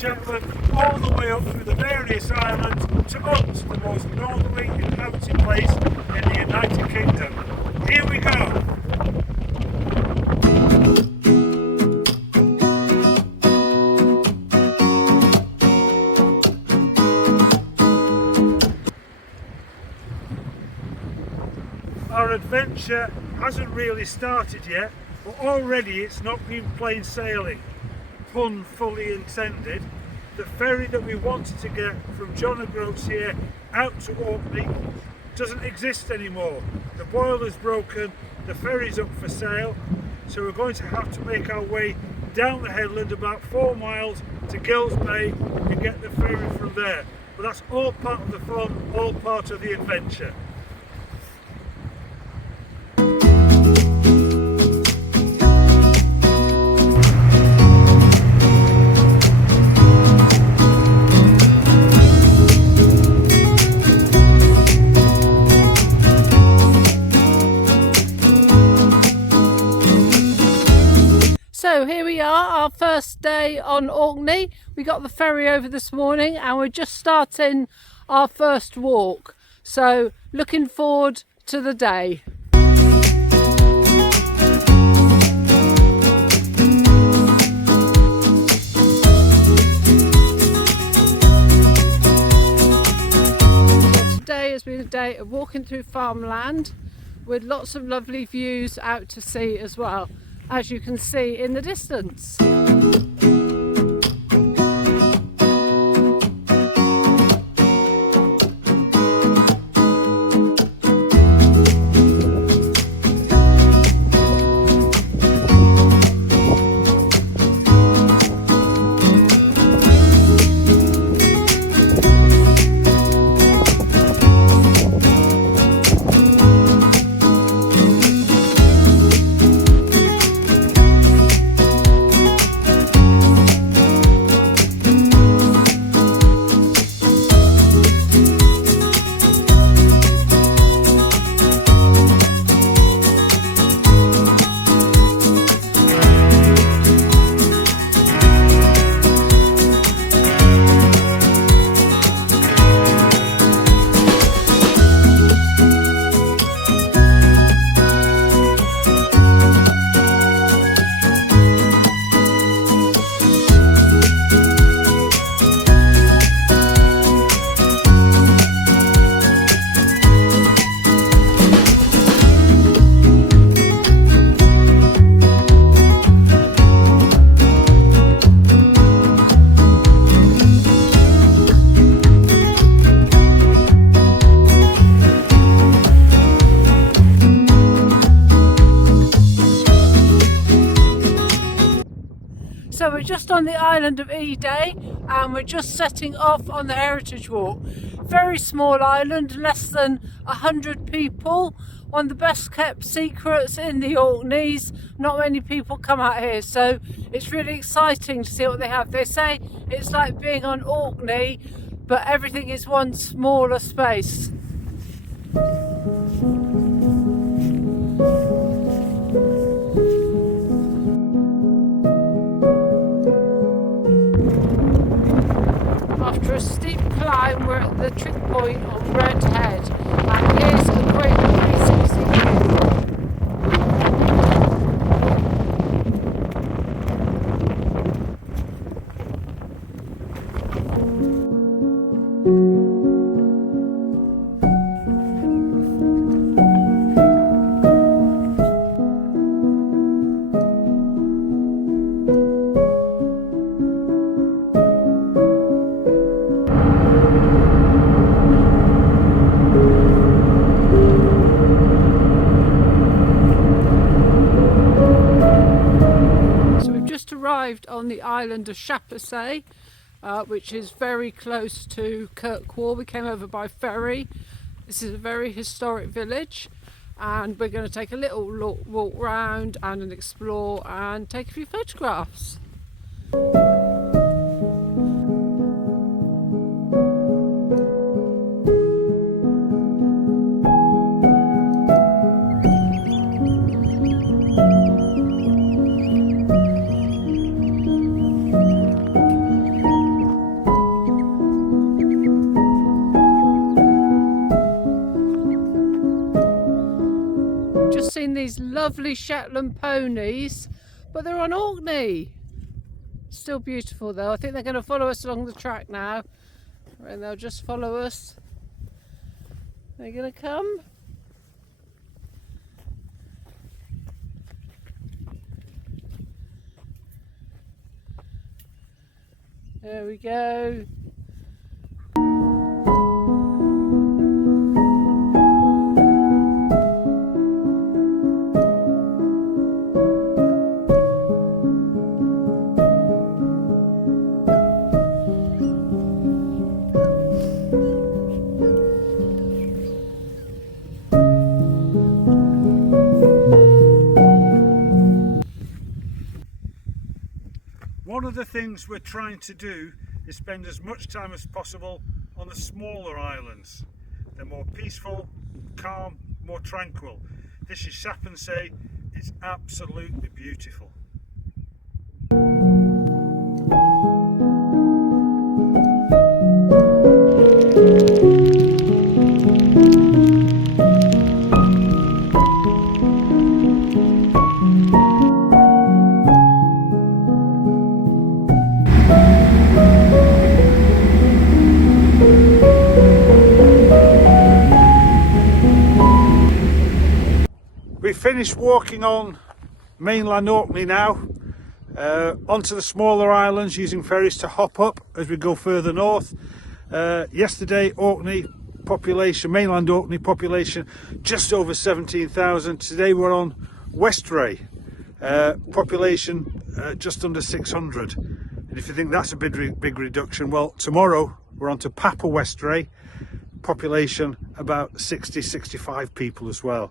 Shetland, all the way up through the various islands to us, the most northerly inhabited place in the United Kingdom. Here we go! Our adventure hasn't really started yet, but already it's not been plain sailing. Pun fully intended. The ferry that we wanted to get from John O'Groats here out to Orkney doesn't exist anymore. The boiler's broken, the ferry's up for sale, so we're going to have to make our way down the headland about 4 miles to Gills Bay and get the ferry from there. But that's all part of the fun, all part of the adventure. So here we are, our first day on Orkney. We got the ferry over this morning and we're just starting our first walk. So looking forward to the day. So today has been a day of walking through farmland with lots of lovely views out to sea as well, as you can see in the distance. So we're just on the island of E-Day and we're just setting off on the Heritage Walk. Very small island, less than 100 people. One of the best kept secrets in the Orkneys. Not many people come out here, so it's really exciting to see what they have. They say it's like being on Orkney, but everything is one smaller space. After a steep climb, we're at the trick point on Red Head, and here's a great 360 view. Arrived on the island of Chapersay, which is very close to Kirkwall. We came over by ferry. This is a very historic village and we're going to take a little walk round and explore and take a few photographs. just seen these lovely Shetland ponies, but they're on Orkney. Still beautiful though. I think they're going to follow us along the track now, and they'll just follow us. They're going to come. There we go. One of the things we're trying to do is spend as much time as possible on the smaller islands. They're more peaceful, calm, more tranquil. This is Sapensay. It's absolutely beautiful. We finished walking on mainland Orkney now, onto the smaller islands using ferries to hop up as we go further north. Yesterday Orkney population, mainland Orkney population just over 17,000. Today we're on Westray, population just under 600. And if you think that's a big reduction, well, tomorrow we're on to Papa Westray, population about 60-65 people as well.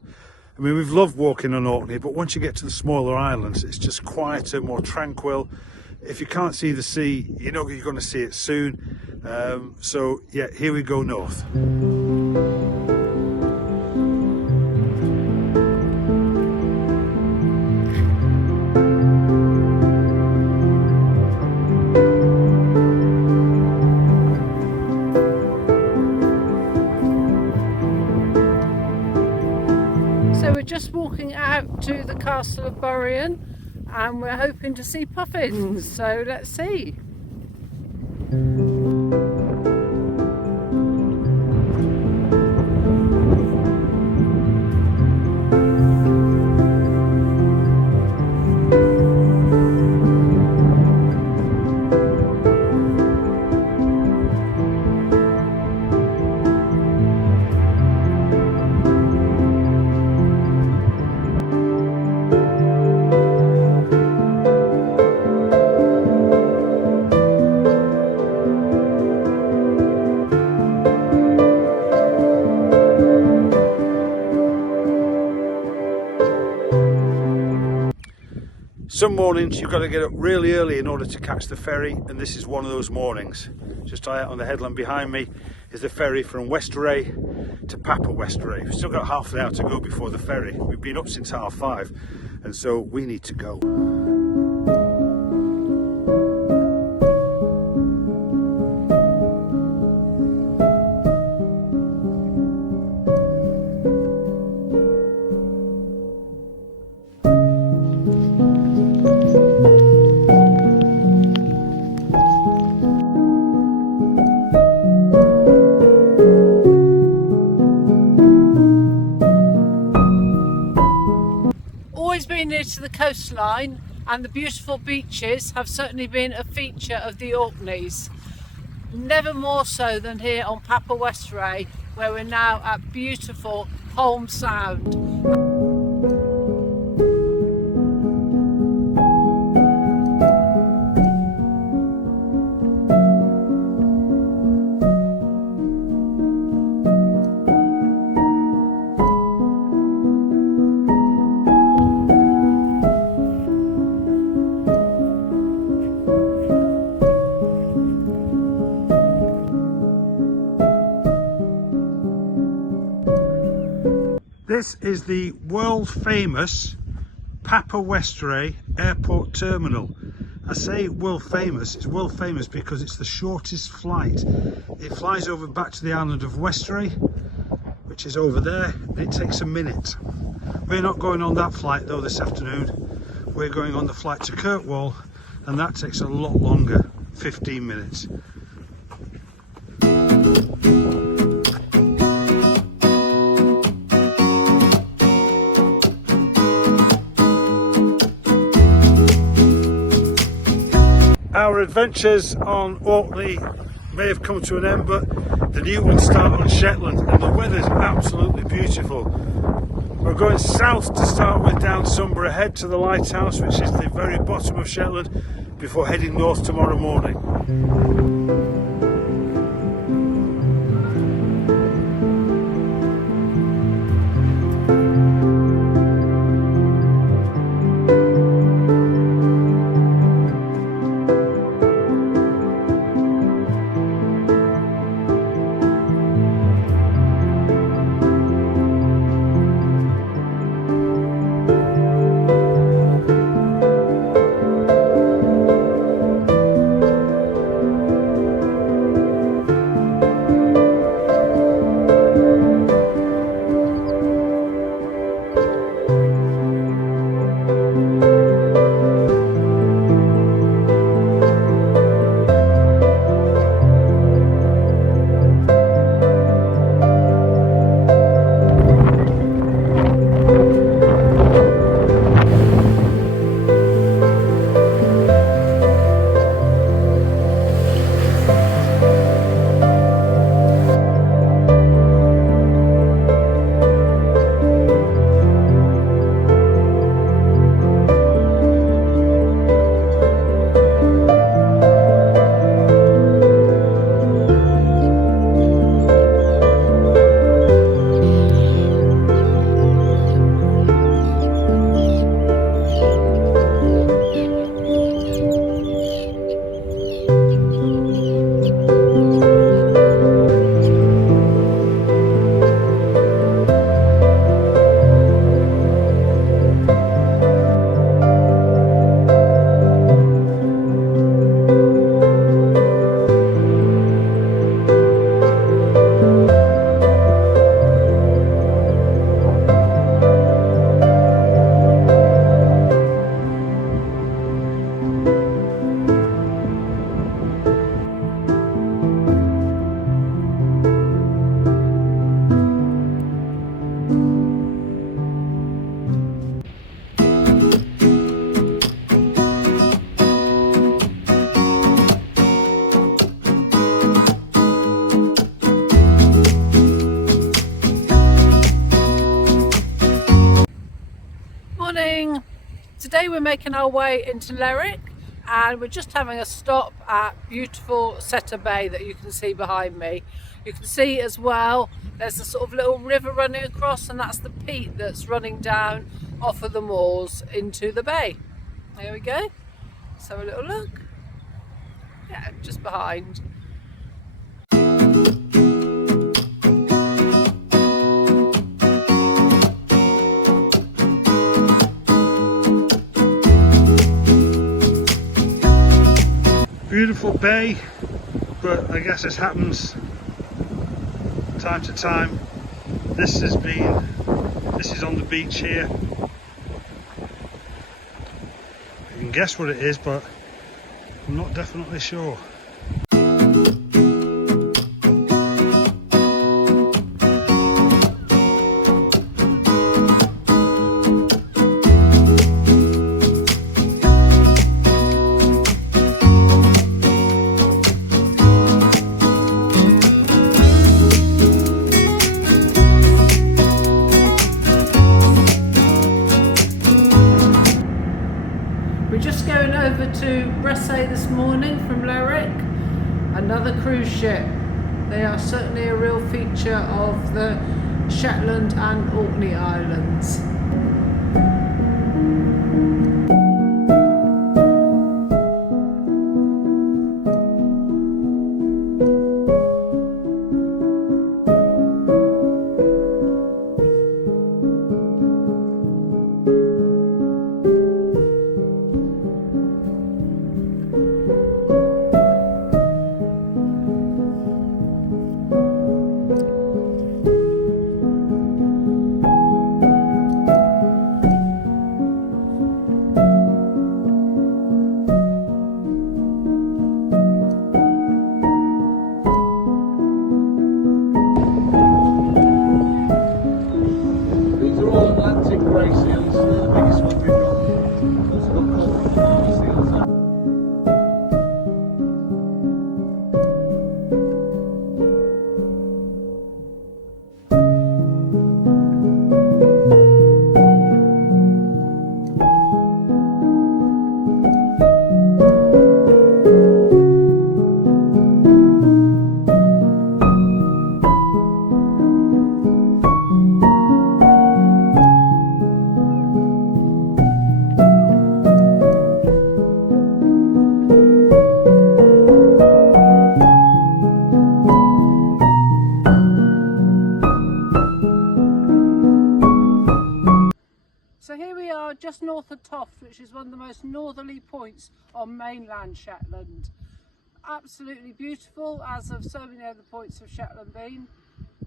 I mean, we've loved walking on Orkney, but once you get to the smaller islands, it's just quieter, more tranquil. If you can't see the sea, you know you're going to see it soon. So yeah, here we go north. So we're just walking out to the Castle of Buryan and we're hoping to see puffins, so let's see. Some mornings you've got to get up really early in order to catch the ferry, and this is one of those mornings. Just out on the headland behind me is the ferry from Westray to Papa Westray. We've still got half an hour to go before the ferry. We've been up since 5:30, and so we need to go. Always been near to the coastline, and the beautiful beaches have certainly been a feature of the Orkneys. Never more so than here on Papa Westray, where we're now at beautiful Holme Sound. This is the world famous Papa Westray Airport Terminal. I say world famous, it's world famous because it's the shortest flight. It flies over back to the island of Westray, which is over there, and it takes a minute. We're not going on that flight though this afternoon. We're going on the flight to Kirkwall, and that takes a lot longer, 15 minutes. Our adventures on Orkney may have come to an end, but the new ones start on Shetland, and the weather's absolutely beautiful. We're going south to start with, down Sunbury Head to the lighthouse, which is the very bottom of Shetland, before heading north tomorrow morning. Today we're making our way into Lerwick, and we're just having a stop at beautiful Setter Bay that you can see behind me. You can see as well there's a sort of little river running across, and that's the peat that's running down off of the moors into the bay. There we go. Let's have a little look. Yeah, just behind. Beautiful bay, but I guess this happens time to time. This is on the beach here. You can guess what it is, but I'm not definitely sure. This morning from Lerwick, another cruise ship. They are certainly a real feature of the Shetland and Orkney Islands. grey seals, they're the biggest ones we've got. We've also got copper seals. So here we are just north of Toft, which is one of the most northerly points on mainland Shetland. Absolutely beautiful, as have so many other points of Shetland been.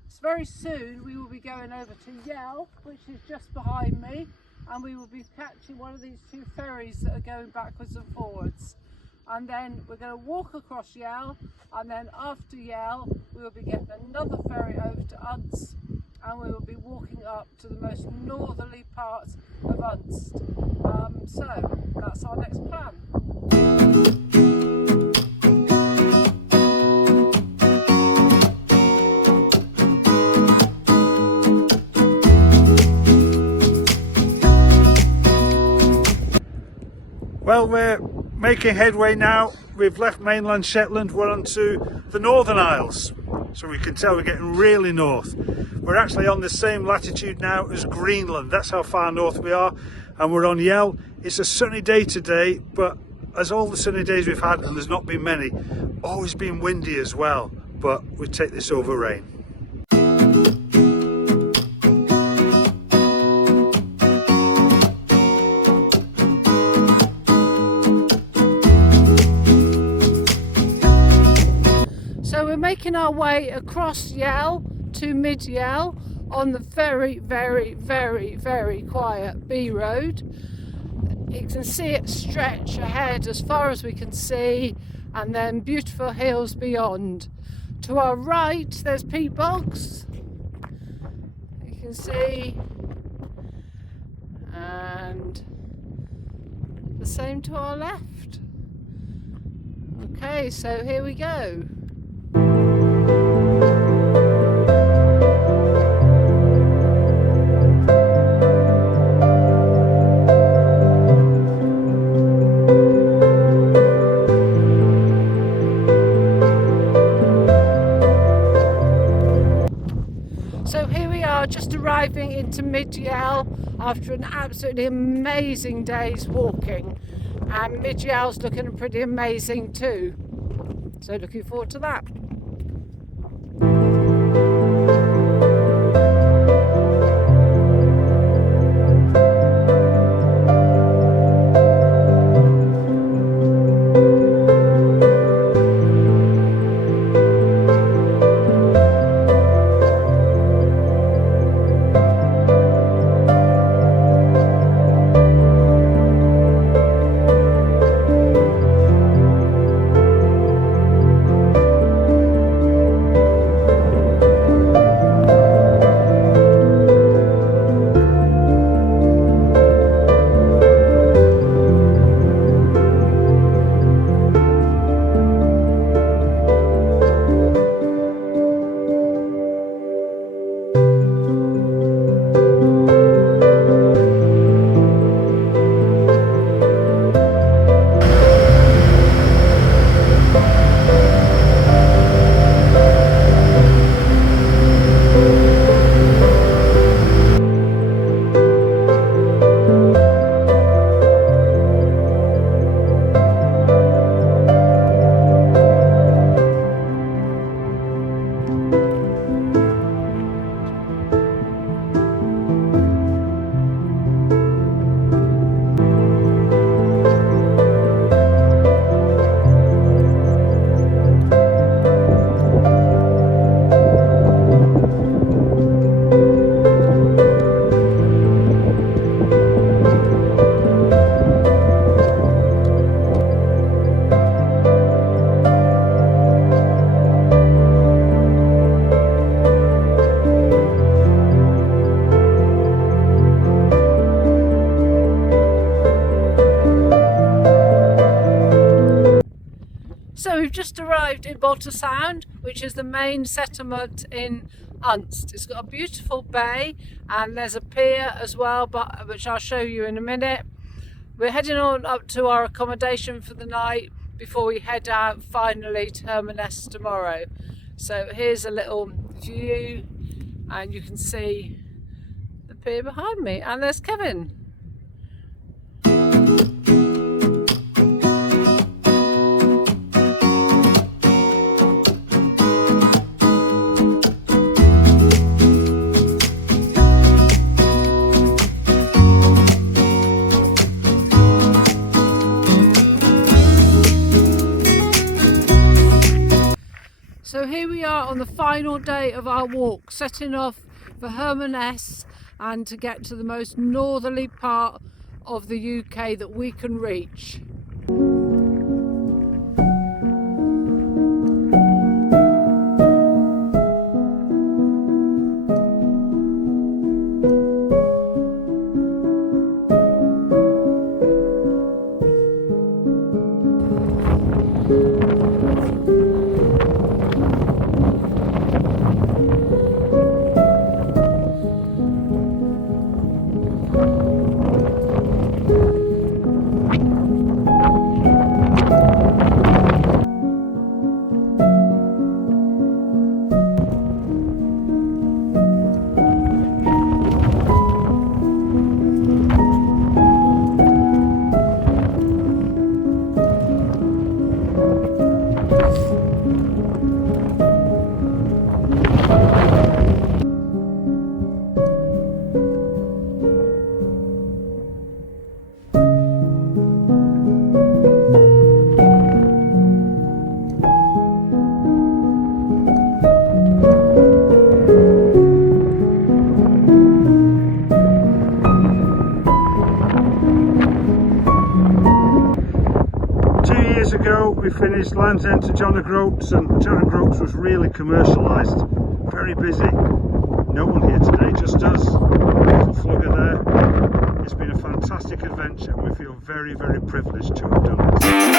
So very soon we will be going over to Yell, which is just behind me, and we will be catching one of these two ferries that are going backwards and forwards. And then we're going to walk across Yell, and then after Yell we will be getting another ferry over to Unst, and we will be walking up to the most northerly part of Unst. So that's our next plan. Well, we're making headway now. We've left mainland Shetland, we're on to the Northern Isles. So we can tell we're getting really north. We're actually on the same latitude now as Greenland. That's how far north we are. And we're on Yell. It's a sunny day today, but as all the sunny days we've had, and there's not been many, always been windy as well. But we take this over rain. So we're making our way across Yell to Mid Yell on the very, very, very, very quiet B road. You can see it stretch ahead as far as we can see, and then beautiful hills beyond. To our right there's peat bogs, you can see, and the same to our left. Okay, so here we go. So here we are, just arriving into Mid Yell after an absolutely amazing day's walking, and Mid Yell's looking pretty amazing too. So looking forward to that. we've just arrived in Balta Sound, which is the main settlement in Unst. It's got a beautiful bay and there's a pier as well, which I'll show you in a minute. We're heading on up to our accommodation for the night before we head out finally to Hermanus tomorrow. So here's a little view and you can see the pier behind me, and there's Kevin. So here we are on the final day of our walk, setting off for Hermanus and to get to the most northerly part of the UK that we can reach. 2 years ago we finished Land's End to John O'Groats, and John O'Groats was really commercialised, very busy. No one here today, just us. Little flugger there. It's been a fantastic adventure and we feel very, very privileged to have done it.